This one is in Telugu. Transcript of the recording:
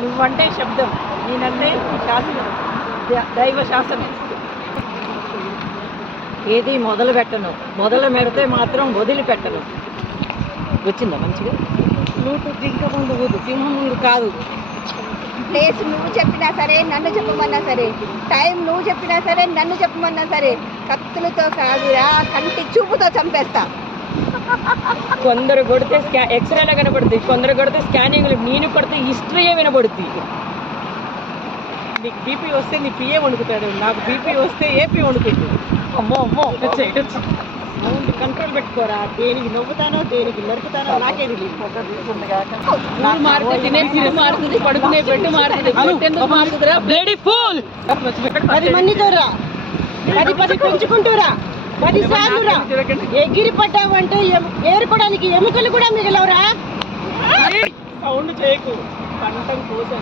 నువ్వంటే శబ్దం, నేనంటే శాసనం, దైవ శాసనం. ఏది మొదలు పెట్టను, మొదలు పెడితే మాత్రం వదిలిపెట్టను. వచ్చిందా మంచిగా? నువ్వు జింక ముందు ఊదు, సింహం ముందు కాదు. ప్లేస్ నువ్వు చెప్పినా సరే, నన్ను చెప్పమన్నా సరే, టైం నువ్వు చెప్పినా సరే, నన్ను చెప్పమన్నా సరే, కత్తులతో కాదురా, కంటి చూపుతో చంపేస్తా. కొందరు కొడితే ఎక్స్రేలో కనపడుతుంది, కొందరు కొడితే స్కానింగ్లు, నేను కొడితే హిస్టరీయే వినపడుతుంది. నీకు బీపీ వస్తే నీ పిఏ వణుకుతాడు, నాకు బీపీ వస్తే ఏపీ వణుకుతుంది. అమ్మో అమ్మో సౌండ్ కంట్రోల్ పెట్టుకోరా. దేనికి నవ్వుతానో దేనికి నరుకుతానో నాకే తెలియదు. మారుతుంది, పడుకునే బెడ్ మారుతుంది. 10 మందితో రా, 10 పెంచుకుంటూరా, 10 సార్లు రా. ఎగిరి పడ్డావంటే ఏరుకోవడానికి ఎముకలు కూడా మిగలవురా. సౌండ్ చేయకు, కంఠం కోసేస్తా.